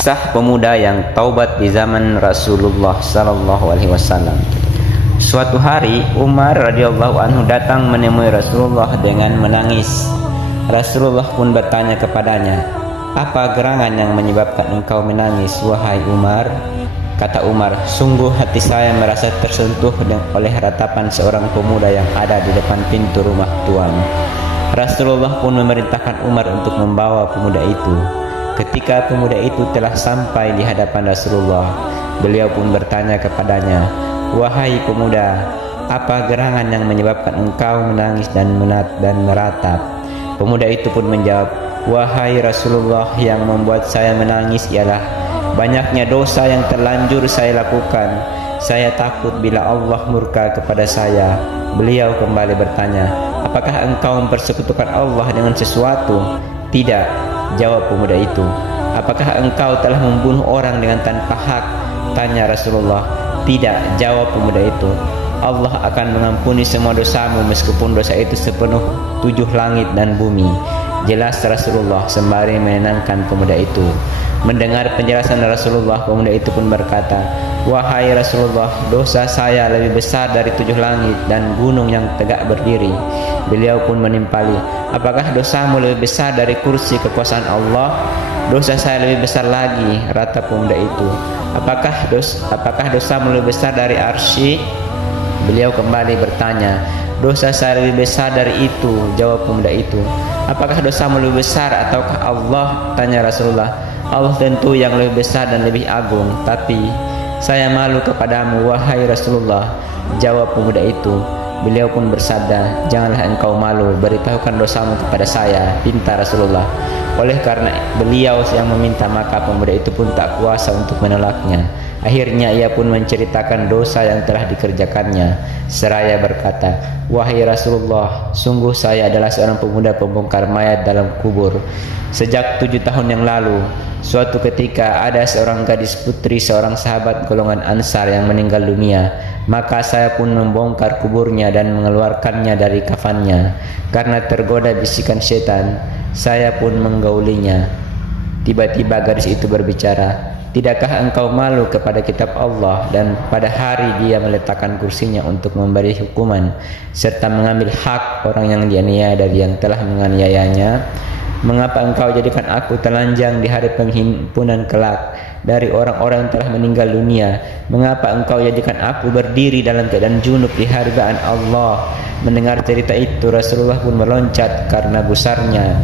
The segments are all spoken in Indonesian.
Kisah pemuda yang taubat di zaman Rasulullah sallallahu alaihi wasallam. Suatu hari Umar radhiyallahu anhu datang menemui Rasulullah dengan menangis. Rasulullah pun bertanya kepadanya, "Apa gerangan yang menyebabkan engkau menangis, wahai Umar?" Kata Umar, "Sungguh hati saya merasa tersentuh oleh ratapan seorang pemuda yang ada di depan pintu rumah Tuan." Rasulullah pun memerintahkan Umar untuk membawa pemuda itu. Ketika pemuda itu telah sampai di hadapan Rasulullah, beliau pun bertanya kepadanya, "Wahai pemuda, apa gerangan yang menyebabkan engkau menangis dan meratap?" Pemuda itu pun menjawab, "Wahai Rasulullah, yang membuat saya menangis ialah banyaknya dosa yang terlanjur saya lakukan. Saya takut bila Allah murka kepada saya." Beliau kembali bertanya, "Apakah engkau mempersekutukan Allah dengan sesuatu?" "Tidak," jawab pemuda itu. "Apakah engkau telah membunuh orang dengan tanpa hak?" tanya Rasulullah. "Tidak," jawab pemuda itu. "Allah akan mengampuni semua dosamu meskipun dosa itu sepenuh 7 langit dan bumi." Jelas Rasulullah sembari menenangkan pemuda itu. Mendengar penjelasan Rasulullah, pemuda itu pun berkata, "Wahai Rasulullah, dosa saya lebih besar dari 7 langit dan gunung yang tegak berdiri." Beliau pun menimpali, "Apakah dosamu lebih besar dari kursi kekuasaan Allah?" "Dosa saya lebih besar lagi," ratap pemuda itu. Apakah dosamu lebih besar dari arsy?" Beliau kembali bertanya. "Dosa saya lebih besar dari itu," jawab pemuda itu. "Apakah dosamu lebih besar ataukah Allah?" tanya Rasulullah. "Allah tentu yang lebih besar dan lebih agung, tapi saya malu kepadamu, wahai Rasulullah," jawab pemuda itu. Beliau pun bersabda, "Janganlah engkau malu, beritahukan dosamu kepada saya," pinta Rasulullah. Oleh karena beliau yang meminta, maka pemuda itu pun tak kuasa untuk menolaknya. Akhirnya ia pun menceritakan dosa yang telah dikerjakannya, seraya berkata, "Wahai Rasulullah, sungguh saya adalah seorang pemuda pembongkar mayat dalam kubur. Sejak 7 tahun yang lalu, suatu ketika ada seorang gadis putri seorang sahabat golongan Ansar yang meninggal dunia. Maka saya pun membongkar kuburnya dan mengeluarkannya dari kafannya. Karena tergoda bisikan setan, saya pun menggaulinya." Tiba-tiba gadis itu berbicara, "Tidakkah engkau malu kepada kitab Allah dan pada hari dia meletakkan kursinya untuk memberi hukuman serta mengambil hak orang yang dianiaya dari yang telah menganiayanya? Mengapa engkau jadikan aku telanjang di hari penghimpunan kelak dari orang-orang yang telah meninggal dunia? Mengapa engkau jadikan aku berdiri dalam keadaan junub di harbaan Allah?" Mendengar cerita itu, Rasulullah pun meloncat karena gusarnya.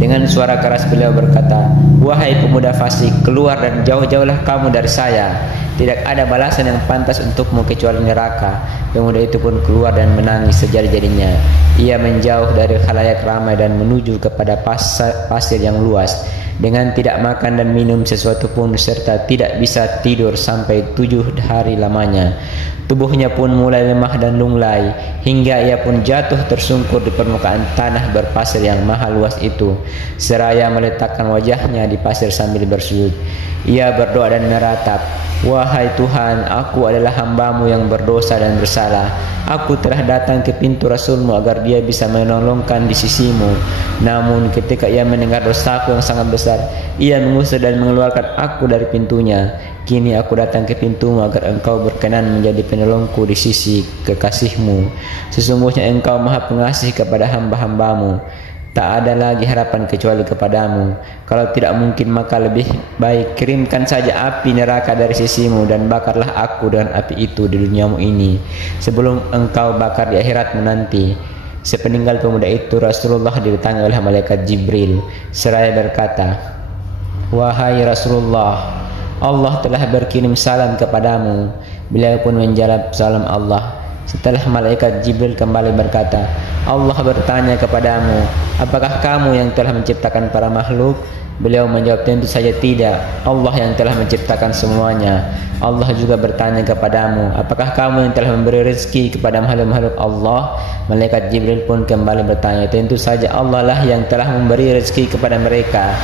Dengan suara keras beliau berkata, "Wahai pemuda fasik, keluar dan jauh-jauhlah kamu dari saya. Tidak ada balasan yang pantas untukmu kecuali neraka." Pemuda itu pun keluar dan menangis sejadi-jadinya. Ia menjauh dari khalayak ramai dan menuju kepada pasir yang luas dengan tidak makan dan minum sesuatu pun serta tidak bisa tidur sampai 7 hari lamanya. Tubuhnya pun mulai lemah dan lunglai hingga ia pun jatuh tersungkur di permukaan tanah berpasir yang maha luas itu, seraya meletakkan wajahnya di pasir sambil bersujud. Ia berdoa dan meratap, "Wahai Tuhan, aku adalah hamba-Mu yang berdosa dan bersalah. Aku telah datang ke pintu Rasul-Mu agar dia bisa menolongkan di sisi-Mu. Namun ketika ia mendengar dosaku yang sangat besar, ia mengusir dan mengeluarkan aku dari pintunya. Kini aku datang ke pintu-Mu agar Engkau berkenan menjadi penolongku di sisi kekasih-Mu. Sesungguhnya Engkau maha pengasih kepada hamba-hamba-Mu. Tak ada lagi harapan kecuali kepadamu. Kalau tidak mungkin maka lebih baik kirimkan saja api neraka dari sisimu dan bakarlah aku dengan api itu di duniamu ini sebelum engkau bakar di akhiratmu nanti." Sepeninggal pemuda itu, Rasulullah didatangi oleh malaikat Jibril seraya berkata, "Wahai Rasulullah, Allah telah berkirim salam kepadamu." Beliau pun menjawab salam Allah. Setelah malaikat Jibril kembali berkata, "Allah bertanya kepadamu, apakah kamu yang telah menciptakan para makhluk?" Beliau menjawab, "Tentu saja tidak. Allah yang telah menciptakan semuanya." Allah juga bertanya kepadamu, "Apakah kamu yang telah memberi rezeki kepada makhluk-makhluk Allah?" Malaikat Jibril pun kembali bertanya, "Tentu saja Allah lah yang telah memberi rezeki kepada mereka,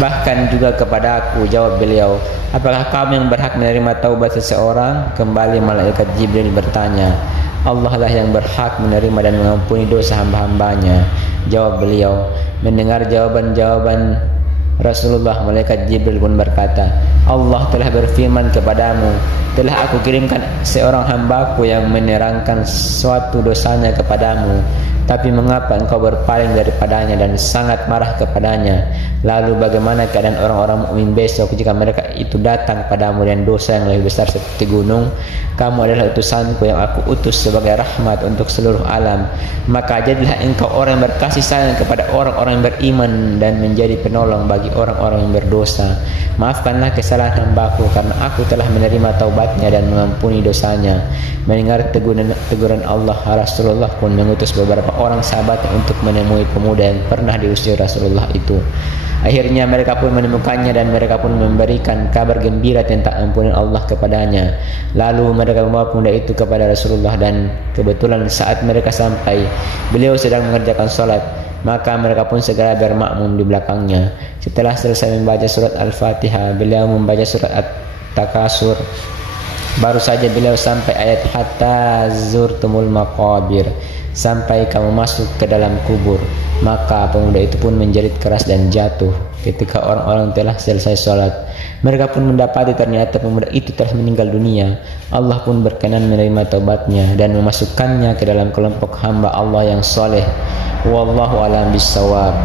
bahkan juga kepada aku." Jawab beliau, "Apakah kamu yang berhak menerima taubat seseorang?" Kembali malaikat Jibril bertanya, "Allah lah yang berhak menerima dan mengampuni dosa hamba-hambanya." Jawab beliau. Mendengar jawaban-jawaban Rasulullah, malaikat Jibril pun berkata, Allah telah berfirman kepadamu, telah aku kirimkan seorang hambaku yang menerangkan suatu dosanya kepadamu, tapi mengapa engkau berpaling daripadanya dan sangat marah kepadanya? Lalu bagaimana keadaan orang-orang mukmin besok jika mereka itu datang padamu dengan dosa yang lebih besar seperti gunung? Kamu adalah utusanku yang aku utus sebagai rahmat untuk seluruh alam. Maka jadilah engkau orang yang berkasih sayang kepada orang-orang yang beriman dan menjadi penolong bagi orang-orang yang berdosa. Maafkanlah kesalahan hambaku, karena aku telah menerima taubatnya dan mengampuni dosanya. Mendengar teguran Allah, Rasulullah pun mengutus beberapa orang sahabat untuk menemui pemuda yang pernah diusir Rasulullah itu. Akhirnya mereka pun menemukannya dan mereka pun memberikan kabar gembira tentang ampunan Allah kepadanya. Lalu mereka membawa pemuda itu kepada Rasulullah, dan kebetulan saat mereka sampai, beliau sedang mengerjakan sholat. Maka mereka pun segera bermakmum di belakangnya. Setelah selesai membaca surat Al-Fatihah, beliau membaca surat At-Takasur. Baru saja beliau sampai ayat hatta zurtumul maqabir, sampai kamu masuk ke dalam kubur. Maka pemuda itu pun menjerit keras dan jatuh. Ketika orang-orang telah selesai sholat, mereka pun mendapati ternyata pemuda itu telah meninggal dunia. Allah pun berkenan menerima taubatnya dan memasukkannya ke dalam kelompok hamba Allah yang soleh. Wallahu a'lam bishawab.